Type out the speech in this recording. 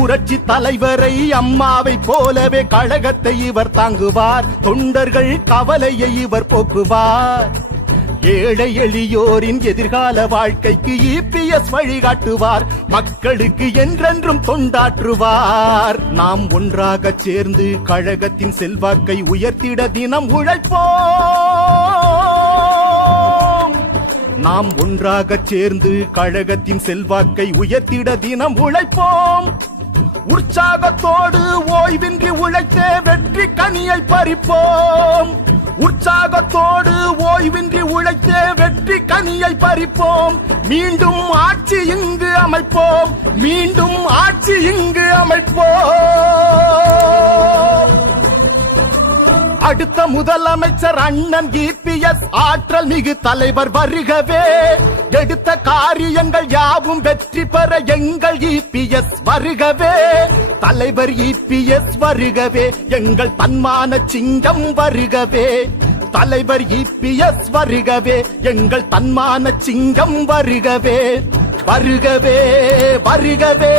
புரட்சி தலைவரை அம்மாவை போலவே கழகத்தை இவர் தாங்குவார். தொண்டர்கள் கவலையை இவர் போக்குவார். ஏழை எளியோரின் எதிர்கால வாழ்க்கைக்கு இபிஎஸ் வழிகாட்டுவார். மக்களுக்கு என்றென்றும் தொண்டாற்றுவார். நாம் ஒன்றாக சேர்ந்து கழகத்தின் செல்வாக்கை உயர்த்திட தினம் உழைப்போம். நாம் ஒன்றாக சேர்ந்து கழகத்தின் செல்வாக்கை உயர்த்திட தினம் உழைப்போம். உற்சாகத்தோடு ஓய்வின்றி உழைத்தே வெற்றி கனியை பறிப்போம். உற்சாகத்தோடு ஓய்வின்றி உழைத்தே வெற்றி கனியை பறிப்போம். மீண்டும் ஆட்சி இங்கு அமைப்போம். மீண்டும் ஆட்சி இங்கு அமைப்போம். அடுத்த முதலமைச்சர் அண்ணன் இபிஎஸ் ஆற்றல் மிகு தலைவர் வருகவே. எடுத்த காரியங்கள் யாவும் வெற்றி பெற எங்கள் இபிஎஸ் வருகவே. தலைவர் இபிஎஸ் வருகவே. எங்கள் தன்மான சிங்கம் வருகவே. தலைவர் இபிஎஸ் வருகவே. எங்கள் தன்மான சிங்கம் வருகவே. வருகவே வருகவே வருகவே.